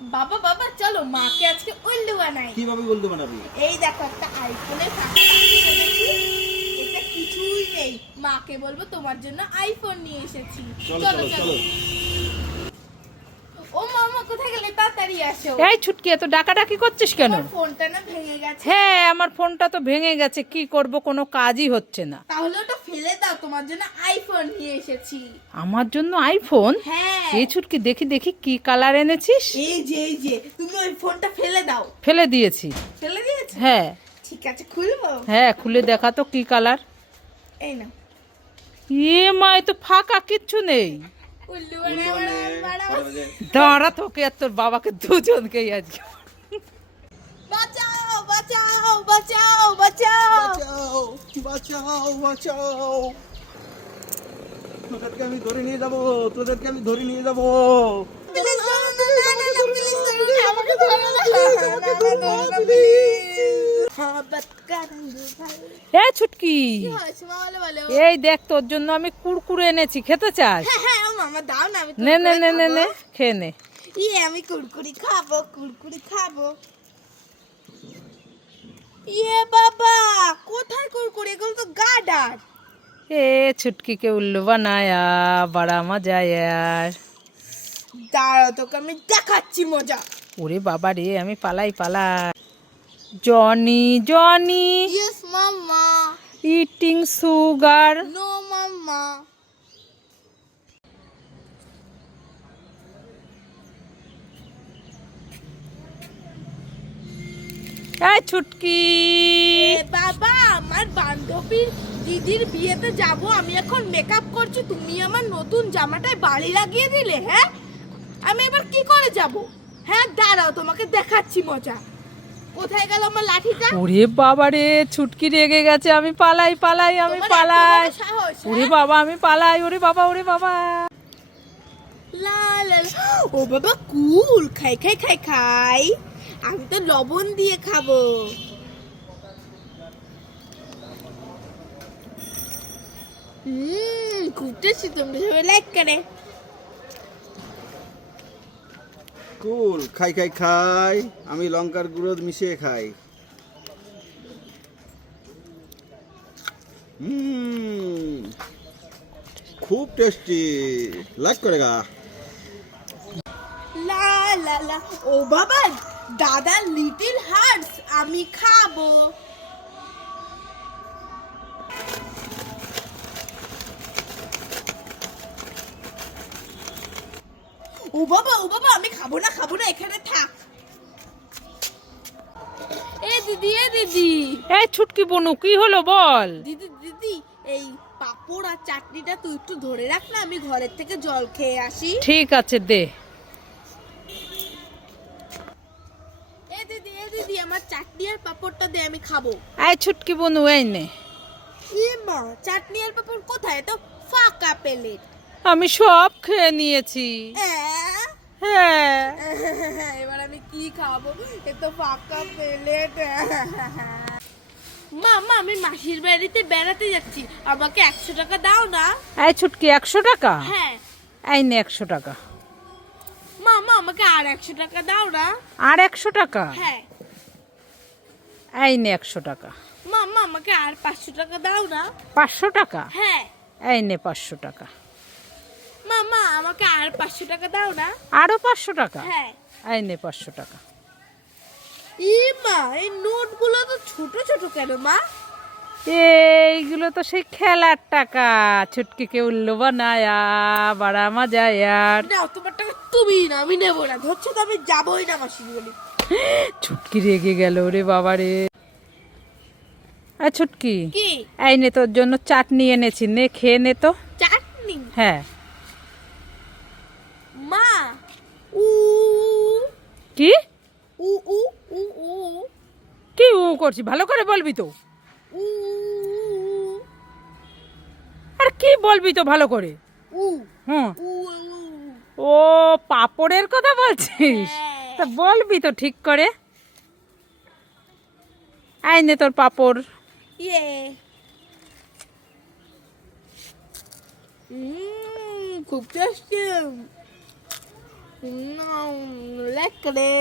বাবা বাবা চলো মাকে আজকে উল্লু বানাই। কিভাবে উল্লু বানাবি? এই দেখো একটা আইফোনের ফাঁকা এনেছি, এটা কিছুই নেই, মাকে বলবো তোমার জন্য আইফোন নিয়ে এসেছি। চলো চলো চলো চলো। চলো। ও মামা কোথায় গেলে, তাড়াতাড়ি আসো। এই ছুটকি, এত ডাকাডাকি করছিস কেন? আমার ফোনটা না ভেঙে গেছে। হ্যাঁ, আমার ফোনটা তো ভেঙে গেছে, কি করব, কোনো কাজই হচ্ছে না। তাহলে ওটা ফেলে দাও, তোমার জন্য আইফোন নিয়ে এসেছি। আমার জন্য আইফোন? হ্যাঁ। এই ছুটকি, দেখি দেখি কি কালার এনেছিস। এই যে তুমি ওই ফোনটা ফেলে দাও। ফেলে দিয়েছি। ফেলে দিয়েছো? হ্যাঁ ঠিক আছে, খুলবো? হ্যাঁ, খুলে দেখা তো কি কালার। এই না, মা, এ তো ফাঁকা, কিচ্ছু নেই। উল্লু উল্লু বানাও। দাঁড়া, তোকে আর তোর বাবাকে দুজনকেই আজকে। বাঁচাও বাঁচাও বাঁচাও বাঁচাও। বাঁচাও বাঁচাও বাঁচাও। তোদেরকে আমি ধরে নিয়ে যাবো, তোদেরকে আমি ধরে নিয়ে যাবো। প্লিজ ধরো না, না না না, প্লিজ ধরো না, আমাকে ধরো না, না না ধরো না, প্লিজ। হ্যাঁ, বাত করেঙ্গে ভাই। এ ছুটকি, কি হয়েছে মা, বলো বলো। এই দেখ, তোর জন্য আমি কুরকুরে এনেছি, খেতে চাস? হ্যাঁ হ্যাঁ, ও মামা দাও না, আমি নে নে নে নে নে, খাবো। খেয়ে নে। আমি কুরকুরি খাবো, কুরকুরি খাবো। বাবা, কোথায় কুরকুরি, এগুলো তো গাডার। এ छुटकी के उल्लू बनाया, बड़ा मजा यार। দাঁড়াও, তোকে আমি দেখাচ্ছি মজা। ওরে বাবা রে, আমি পালাই পালাই। Johnny Johnny yes mamma. Eating sugar. No mamma. এই ছুটকি, বাবা, আমার বান্ধবীর দিদির বিয়েতে যাব, আমি এখন মেকআপ করছি, তুমি আমার নতুন জামাটায় বাড়ি লাগিয়ে দিলে। হ্যাঁ, আমি এবার কি করে যাব? হ্যাঁ দাঁড়াও, তোমাকে দেখাচ্ছি মজা। কোথায় গেল আমার লাঠিটা? ওরে বাবা রে, ছুটকি রেগে গেছে, আমি পালাই পালাই, আমি তোমার এত পালাই। বড় সাহস, ওরে হ্যাঁ? বাবা, আমি পালাই, ওরে বাবা, ওরে বাবা। লা লা লা। ও বাবা, কুল, খাই খাই খাই খাই, আমি তো লবণ দিয়ে খাবো। খুব টেস্টি, তোমরা সবাই লাইক করে। কুল, খাই খাই খাই, আমি লঙ্কার গুঁড়ো মিশিয়ে খাই। খুব টেস্টি, লাইক করেগা। লা লা লা। ও বাবা, দাদা লিটল হার্টস, আমি খাবো। ও বাবা আমি খাবো না, এখানে থাক। এ দিদি, এ দিদি, এই ছুটকি বনু, কি হলো বল? দিদি দিদি, এই পাঁপড় আর চাটনিটা তুই একটু ধরে রাখ না, আমি ঘরের থেকে জল খেয়ে আসি। ঠিক আছে, দে। এ দিদি, আমার চাটনি আর পাঁপড়টা দে, আমি খাবো। এই ছুটকি বনু, এই নে। মা, চাটনি আর পাঁপড় কোথায়? তো ফাঁকা প্লেট। আমি সব খেয়ে নিয়েছি। হ্যাঁ। এবার আমি কি খাবো? এ তো ফাঁকা প্লেট। মা, আমি মাসির বাড়িতে বেড়াতে যাচ্ছি, আমাকে 100 টাকা দাও না। এই ছুটকি, 100 টাকা? হ্যাঁ। এই নে 100 টাকা। মা, আমাকে আর 100 টাকা দাও না। আর 100 টাকা? হ্যাঁ। এই নে 100 টাকা। মা, আমাকে আর 500 টাকা দাও না। 500 টাকা? হ্যাঁ। এই নে 500 টাকা। মা, আমাকে আর 500 টাকা দাও না। আরো 500 টাকা? হ্যাঁ। এই নে 500 টাকা। মা, এই নোটগুলো তো ছোট ছোট কেন মা? এইগুলো তো সেই খেলার টাকা। ছুটকিকে উল্লু বানায়া, বড়া মজা ইয়ার। নাও, তোমার টাকা তুমি না, আমি নেবো না, ধরছো তো আমি যাবোই না মাসির বাড়ি। ছুটকি রেগে গেল রে বাবা রে। ছুটকি, কি? এই নে তোর জন্য চাটনি এনেছি, নে খেয়ে নে তো। চাটনি? হ্যাঁ। মা, উ কি উ উ উ উ কি উ করছি, ভালো করে বলবি তো। উ আর কি বলবি তো ভালো করে। উ হুম। উ ও, পাপড়ের কথা বলছিস? হ্যাঁ। তা বলবি তো ঠিক করে। এই নে তোর পাপড়। ইয়ে, খুব টেস্টি। লেকড়ে